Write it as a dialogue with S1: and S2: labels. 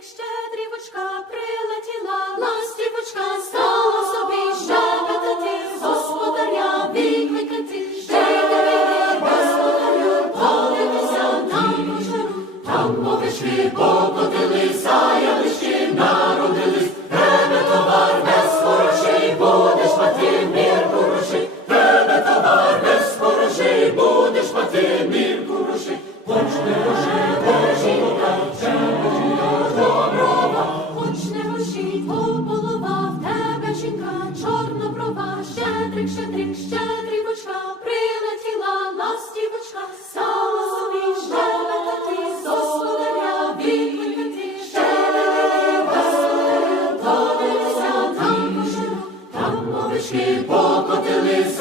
S1: Як щедрівочка прилетіла, ластівочка стала собі щебетати, господаря викликати, ще й господарю, полилися нам пожару, там овечки покотились, ялищі народились, тебе без хороший, будеш мати мір хороший, тебе товар без хороший, будеш мати мір. чорна брова, щедрик, щедрик, бочка, прилетіла ластівочка, сама собі щебетати, господаря відкликати, щебетати, донеся там кошено, там овечки покотилися.